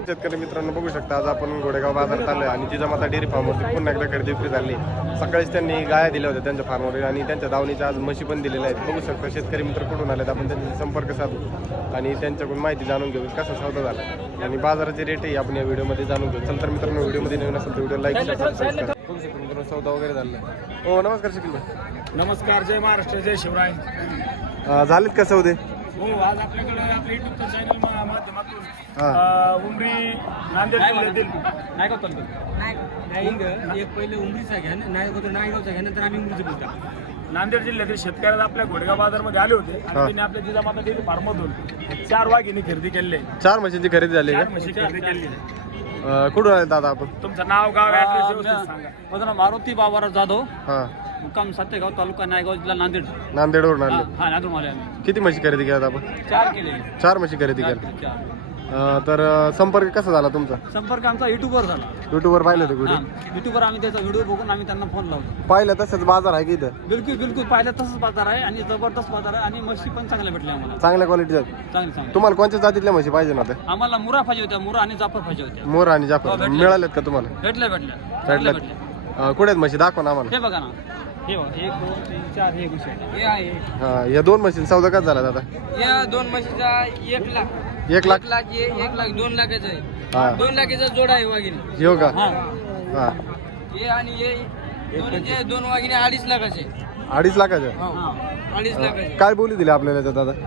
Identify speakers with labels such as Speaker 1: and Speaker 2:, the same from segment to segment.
Speaker 1: शेतकरी मित्रांनो बघू शकता आज आपण घोडेगाव बाजारात आलोय आणि जिजामाता डेअरी फार्मवरती पुन्हा एकदा खरेदी विक्री झाली. सकाळीच त्यांनी गाया दिल्या होत्या त्यांच्या फार्मवर आणि त्यांच्या दावणीच्या आज म्हशी पण दिलेल्या आहेत. बघू शकता शेतकरी मित्र कुठून आलेत आपण त्यांच्याशी संपर्क साधू आणि त्यांच्याकडून माहिती जाणून घेऊ कसा सौदा झाला आणि बाजाराचे रेटही आपण या व्हिडिओमध्ये जाणून घेऊ. चल तर मित्रांनो व्हिडिओमध्ये नवीन असेल तर व्हिडिओ लाईक शेअर सबस्क्राईब करा. बघू शकता मित्रांनो सौदा वगैरे झाला. हो नमस्कार शकील भाई.
Speaker 2: नमस्कार, जय महाराष्ट्र, जय शिवराय.
Speaker 1: झालेत का सौदे?
Speaker 2: हो, आज आपल्याकडे आपल्या युट्यूबच्या चॅनल माध्यमातून उमरी नांदेड जिल्ह्यातील
Speaker 3: एक पहिले उमरीचा घ्या, नायगावचा घ्या, नंतर आम्ही उमरीचं बोलता.
Speaker 2: नांदेड जिल्ह्यातील शेतकऱ्याला आपल्या घोडेगाव बाजारमध्ये आले होते आणि त्यांनी आपल्या जिजामाता डेअरी फार्ममधून 4 वाघिणी खरेदी केले.
Speaker 1: 4 म्हशींची खरेदी झाली का?
Speaker 2: 4 म्हशी खरेदी केली.
Speaker 1: कुठून आले दादा आपण?
Speaker 2: तुमचं नाव, गाव, ऍड्रेस व्यवस्थित सांगा.
Speaker 3: माझं नाव मारुती बाबाराव जाधव,
Speaker 1: हा
Speaker 3: मुक्काम सत्तेगाव, तालुका नायगाव, जिल्हा नांदेड.
Speaker 1: नांदेडवरून आले.
Speaker 3: हा, नांदेड आले आम्ही.
Speaker 1: किती म्हशी खरेदी केल्यात आपण?
Speaker 3: 4 केले.
Speaker 1: 4 म्हशी खरेदी केल्या.
Speaker 3: 4.
Speaker 1: तर संपर्क कसा झाला तुमचा?
Speaker 3: संपर्क आमचा युट्यूबवर झाला.
Speaker 1: युट्यूबवर पाहिलं होतं व्हिडिओ?
Speaker 3: युट्यूबवर आम्ही त्याचा व्हिडिओ बघून आम्ही त्यांना फोन लावतो.
Speaker 1: पाहिलं तसंच बाजार आहे की इथं?
Speaker 3: बिलकुल पाहिलं तसंच बाजार आहे आणि जबरदस्त बाजार आहे आणि म्हशी पण चांगल्या भेटल्या आम्हाला.
Speaker 1: चांगल्या क्वालिटीच्या.
Speaker 3: चांगली.
Speaker 1: तुम्हाला कोणत्या जातीतल्या म्हशी पाहिजे ना?
Speaker 3: आम्हाला मुरा पाहिजे होत्या, मुरा आणि जाफर पाहिजे होत्या.
Speaker 1: मोर आणि जाफर मिळालेत का तुम्हाला?
Speaker 3: भेटल्या.
Speaker 1: कुठे आहेत म्हशी दाखवा ना आम्हाला.
Speaker 3: हे बघा ना, हे बघा, 1 2 3 4 हे गुच्छे हे आहे.
Speaker 1: हा या 2 म्हशींचा सौदा कसा झाला दादा?
Speaker 3: या 2 म्हशीचा 1 लाख
Speaker 1: 1 लाख
Speaker 3: 1 लाख 2 लाखाचा आहे.
Speaker 1: हा
Speaker 3: 2 लाखाचा जोडा आहे वाघिणी.
Speaker 1: हो का?
Speaker 3: हा,
Speaker 1: हा
Speaker 3: हे आणि हे दोन्हीचे 2 वाघिणी 2.5 लाखाचे.
Speaker 1: 2.5 लाखाचं?
Speaker 3: 2.5 लाखाचे.
Speaker 1: काय बोली दिली आपल्याला त्याच्यात दादा?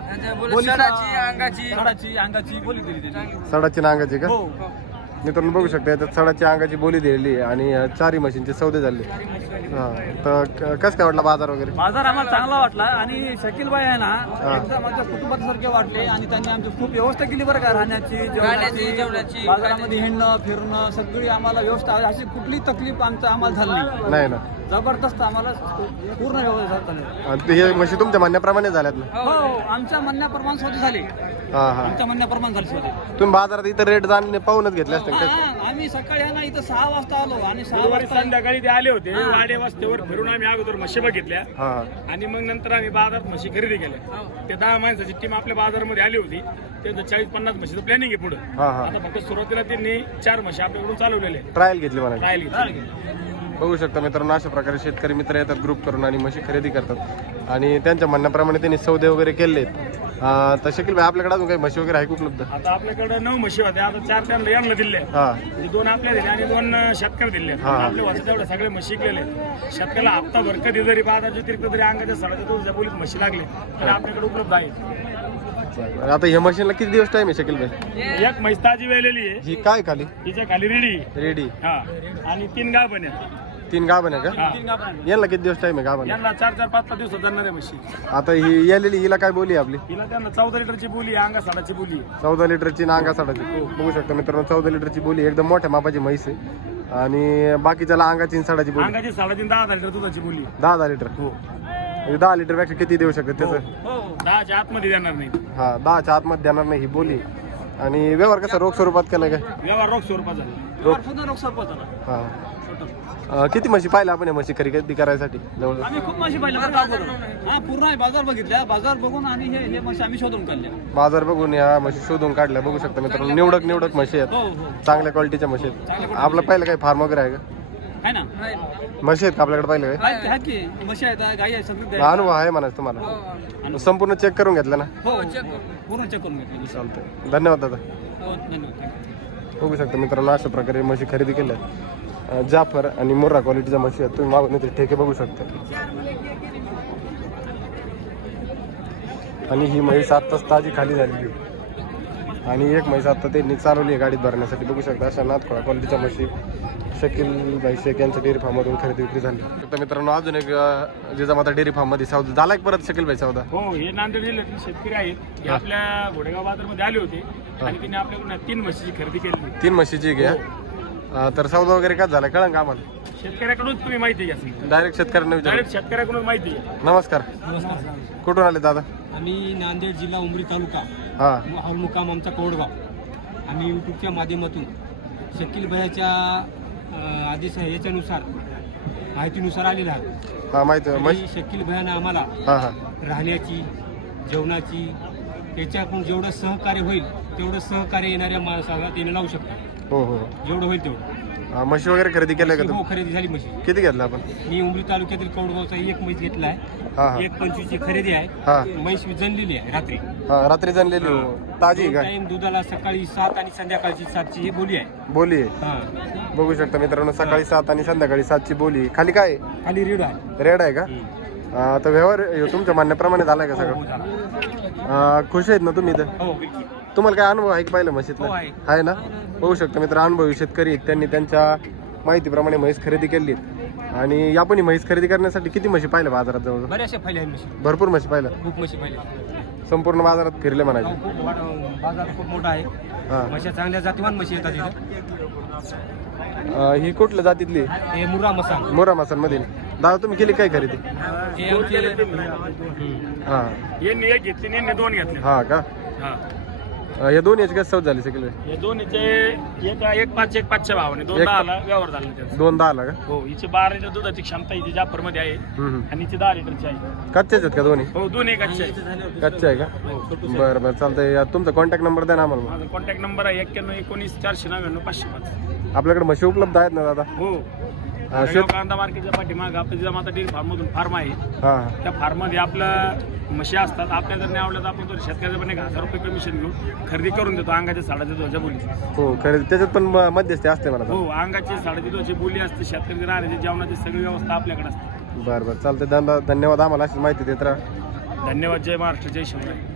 Speaker 3: अंगाची बोली दिली त्याची.
Speaker 1: सडाची नांगाची का?
Speaker 3: हो.
Speaker 1: मित्रांनो बघू शकता याच्यात सडाची अंगाची बोली दिलेली आहे आणि 4 म्हशींचे सौदे झाले. हा तर कसं काय वाटला बाजार वगैरे?
Speaker 3: बाजार आम्हाला चांगला वाटला आणि शकील भाई आहे ना एकदम आमच्या कुटुंबासारखे वाटले आणि त्यांनी आमची खूप व्यवस्था केली बरं का, राहण्याची, जेवणाची, बाजारामध्ये हिंडणं फिरणं सगळी आम्हाला व्यवस्था. अशी कुठली तकलीफ आम्हाला झाली नाही
Speaker 1: ना.
Speaker 3: जबरदस्त आम्हाला पूर्ण व्यवस्था झाली.
Speaker 1: आणि हे म्हशी तुमच्या म्हणण्याप्रमाणे झाल्यात ना?
Speaker 3: हो, आमच्या म्हणण्याप्रमाणे स्वतः झाली.
Speaker 1: हा हा
Speaker 3: आमच्या म्हणण्याप्रमाणे झाली स्वतः.
Speaker 1: तुम्ही बाजारात इथं रेट जाणून पाहूनच घेतले असते का?
Speaker 3: आम्ही सकाळी आहे ना इथं 6 वाजता आलो आणि 6
Speaker 2: गुरुवारी
Speaker 3: वाजता
Speaker 2: संध्याकाळी ते आले होते. वाडे वस्तीवर फिरून आम्ही अगोदर म्हशी बघितल्या
Speaker 1: हा
Speaker 2: आणि मग नंतर आम्ही बाजारात म्हशी खरेदी केल्या. ते 10 माणसाची टीम आपल्या बाजारामध्ये आली होती. त्यांचं 40-50 म्हशीचं प्लॅनिंग आहे पुढे.
Speaker 1: हा हा
Speaker 2: आता फक्त सुरुवातीला त्यांनी 4 म्हशी आपल्याकडून चालवलेले
Speaker 1: ट्रायल घेतली मला.
Speaker 2: ट्रायल
Speaker 1: बघू शकता मित्रांनो अशा प्रकारे शेतकरी मित्र येतात ग्रुप करून आणि म्हशी खरेदी करतात आणि त्यांच्या म्हणण्याप्रमाणे त्यांनी सौदे वगैरे केले. तर शकील भाई आपल्याकडे अजून काही म्हशी वगैरे आहे उपलब्ध?
Speaker 2: आता आपल्याकडे 9 म्हशी होत्या. आता 4 त्यांना यांना दिले.
Speaker 1: हा
Speaker 2: 2 आपल्या दिल्या आणि 2 शेतकरी दिले. आपले वाचत तेवढे सगळे म्हशी शिकलेले. शेतकऱ्याला हप्ताभर कधी जरी बाजारच्या तिरकत जरी अंगाच्या 2.5 बोलीत म्हशी लागले तर आपल्याकडे उपलब्ध आहे.
Speaker 1: आता ह्या मशीनला किती दिवस टाइम आहे शकील भाई?
Speaker 2: एक म्हैस ताजी वेलेली आहे.
Speaker 1: ही काय खाली?
Speaker 2: हिच्या खाली
Speaker 1: रेडी.
Speaker 2: हा आणि 3 गाभण आहेत.
Speaker 1: 3 गाभण आहे का?
Speaker 2: 3 गाभण आहेत.
Speaker 1: यांना किती दिवस टाइम आहे गाभण?
Speaker 2: यांना 4-4, 5-5 दिवसात जाणार आहे म्हशी.
Speaker 1: आता ही यालेली हिला काय बोली आपली?
Speaker 2: हिला त्यांना 14 लिटरची बोली आहे, अंगा 7ची बोली आहे.
Speaker 1: 14 लिटरची नांगा साडाची. बघू शकता मित्रांनो 14 लिटरची बोली एकदम मोठ्या मापाची म्हैस आहे आणि बाकीच्याला अंगाची साडाची बोली.
Speaker 2: अंगाची 10.5 लिटर दुधाची बोली आहे.
Speaker 1: 10 लिटर. हो 10 लिटर पेक्षा किती देऊ शकते त्याचं?
Speaker 2: 10च्या आतमध्ये देणार नाही.
Speaker 1: हा 10च्या आतमध्ये देणार नाही ही बोली. आणि व्यवहार कसा रोख स्वरूपात केला काय?
Speaker 2: व्यवहार रोख स्वरूपात झाला.
Speaker 1: हा किती म्हशी पाहिल्या आपण या म्हशी खरेदी करायसाठी? जवळ
Speaker 3: आम्ही खूप म्हशी पाहिल्या बरं का. हा पूर्ण आहे बाजार बघितल्या, बाजार बघून आणि हे म्हशी आम्ही शोधून काढल्या.
Speaker 1: बाजार बघून या म्हशी शोधून काढल्या. बघू शकता मित्रांनो निवडक म्हशी आहेत.
Speaker 3: हो
Speaker 1: चांगल्या क्वालिटीच्या म्हशी आहेत. आपलं पहिलं काही फार्म वगैरे आहे का?
Speaker 3: आहे ना,
Speaker 1: म्हशी आहेत का आपल्याकडे पाहिलं काय?
Speaker 3: आहेत की म्हशी आहेत, गाई आहेत, सगळं
Speaker 1: अनुभव आहे म्हणा तुम्हाला? संपूर्ण चेक करून घेतलं ना?
Speaker 3: हो पूर्ण चेक करून घेतली.
Speaker 1: चालतंय धन्यवाद दादा.
Speaker 3: हो धन्यवाद.
Speaker 1: बघू शकता मित्रांनो अशा प्रकारे म्हशी खरेदी केल्या. जाफर आणि मुर्रा क्वालिटीच्या म्हशी आहेत. तुम्ही मागून ते ठेके बघू शकता. आणि ही म्हैस आत्ताच ताजी खाली झालेली आणि एक म्हैस आता त्यांनी चालवली आहे गाडीत भरण्यासाठी. बघू शकता अशा नाथखोळा क्वालिटीच्या म्हशी शकील भाई शेख यांच्या डेअरी फार्ममधून खरेदी विक्री झाली. तर मित्रांनो अजून एक जिजामाता डेअरी फार्ममध्ये सौदा झाला एक परत शकील भाई सौदा?
Speaker 2: हो हे नांदेड जिल्ह्यातील शेतकरी आहेत. हे आपल्या घोडेगाव बाजारमध्ये आले होते आणि त्यांनी आपल्याकडून 3 म्हशीची खरेदी केली.
Speaker 1: 3 म्हशीची घ्या. तर सौदा वगैरे काय झाला कळंन का आम्हाला?
Speaker 2: शेतकऱ्याकडून तुम्ही माहिती घ्या.
Speaker 1: डायरेक्ट शेतकऱ्यांना विचार.
Speaker 2: डायरेक्ट शेतकऱ्याकडून माहिती घ्या.
Speaker 1: नमस्कार. कुठून आले दादा?
Speaker 3: आम्ही नांदेड जिल्हा उमरी तालुका,
Speaker 1: हा
Speaker 3: मुक्काम आमचा कोडगाव. आम्ही यूट्यूबच्या माध्यमातून शकील भैयाच्या आदेश याच्यानुसार माहितीनुसार आलेला आहे.
Speaker 1: हा माहिती.
Speaker 3: शकील भैयानं आम्हाला
Speaker 1: हा हा
Speaker 3: राहण्याची, जेवणाची, त्याच्याकडून जेवढं सहकार्य होईल
Speaker 4: तेवढं सहकार्य येणाऱ्या माणसाला त्याने लावू शकतो.
Speaker 1: हो हो
Speaker 4: जेवढं होईल तेवढं.
Speaker 1: म्हशी वगैरे खरेदी केल्या का
Speaker 4: हो,
Speaker 1: तुम्ही?
Speaker 4: खरेदी झाली म्हशी.
Speaker 1: किती घेतला आपण?
Speaker 4: मी उमरी तालुक्यातील कौडगावचा एक म्हैस घेतला आहे.
Speaker 1: हा हा
Speaker 4: 1.25 खरेदी आहे.
Speaker 1: हा
Speaker 4: म्हैस जनलेली आहे रात्री.
Speaker 1: हा रात्री जनलेली हो. ताजी आहे का?
Speaker 4: टाइम दुधाला सकाळी 7 आणि संध्याकाळची 7ची ही बोली आहे.
Speaker 1: बोली आहे.
Speaker 4: हा,
Speaker 1: बघू शकता मित्रांनो, सकाळी 7 आणि संध्याकाळी 7 ची बोली. खाली काय आहे?
Speaker 4: खाली रीड आहे.
Speaker 1: रेड आहे का? तर व्यवहार ह्यो तुमच्या म्हणण्याप्रमाणे झालाय का
Speaker 4: हो,
Speaker 1: सगळं?
Speaker 4: झाला.
Speaker 1: खुश आहेत ना तुम्ही इथं?
Speaker 4: हो, बिलकुल.
Speaker 1: तुम्हाला काय अनुभव आहे की पाहिलं म्हशीतला?
Speaker 4: हो, आहे.
Speaker 1: आहे ना? बघू शकता मित्र, अनुभवी शेतकरी आहेत. त्यांनी त्यांच्या माहितीप्रमाणे म्हैस खरेदी केली आणि आपण ही म्हैस खरेदी करण्यासाठी किती म्हशी पाहिल्या बाजारात जवळ?
Speaker 4: बऱ्याचशा फायल्या आहेत म्हशी.
Speaker 1: भरपूर म्हशी पाहिल्या.
Speaker 4: खूप म्हशी पाहिल्या.
Speaker 1: संपूर्ण बाजारात फिरले
Speaker 4: हो,
Speaker 1: म्हणायचे.
Speaker 4: खूप बाजार खूप मोठा आहे.
Speaker 1: हा
Speaker 4: म्हशी चांगल्या जातीवान म्हशी येतात इथं.
Speaker 1: ही कुठल्या जातीतली?
Speaker 4: हे मुर्रा मसाल.
Speaker 1: मोरा मासांमधील. दादा तुम्ही केली काय खरेदी?
Speaker 4: हे आमचे
Speaker 1: हा
Speaker 2: यांनी एक घेतली आणि यांनी दोन घेतले.
Speaker 1: हा का?
Speaker 2: हा.
Speaker 1: या दोन याची काय सौद झाली सगळे?
Speaker 2: हे दोन्हीचे एक 5 एक 5च्या भावाने 2-10ला व्यवहार झाला त्यांचा.
Speaker 1: 2-10 ला का?
Speaker 2: हो, हिची 12 लिटर दुधाची क्षमता हिची जाफरमध्ये आहे आणि हिची 10 लिटरची आहे.
Speaker 1: कच्चेच आहेत का दोन्ही?
Speaker 2: हो, दोन्ही कच्चे आहे.
Speaker 1: कच्चे आहे का? बरं बरं चालतंय. तुमचा कॉन्टॅक्ट नंबर द्या ना आम्हाला.
Speaker 2: माझा कॉन्टॅक्ट नंबर आहे 91 19 499 505.
Speaker 1: आपल्याकडे म्हशी उपलब्ध आहेत ना दादा?
Speaker 2: हो,
Speaker 1: शेत
Speaker 2: कांदा मार्केटच्या पाठीमागं आपल्या जिजामाता डेअरी फार्म मधून फार्म आहे.
Speaker 1: हा
Speaker 2: त्या फार्ममध्ये आपलं म्हशी असतात. आपल्या जर नाही आवडलं तर आपण तो शेतकऱ्याचं पण 1000 रुपये कमिशन घेऊन खरेदी करून देतो. अंगाच्या साडाच्या दोच्या बोली.
Speaker 1: हो खरेदी त्याच्यात पण मध्यस्थी असते मला.
Speaker 2: हो, अंगाची साडाची दोची बोली असते. शेतकरी राहण्याची जेवणाची सगळी व्यवस्था आपल्याकडे असते.
Speaker 1: बरं बरं चालतंय. धन्यवाद. आम्हाला अशी माहिती देत राहा.
Speaker 2: धन्यवाद. जय महाराष्ट्र, जय शिवराय.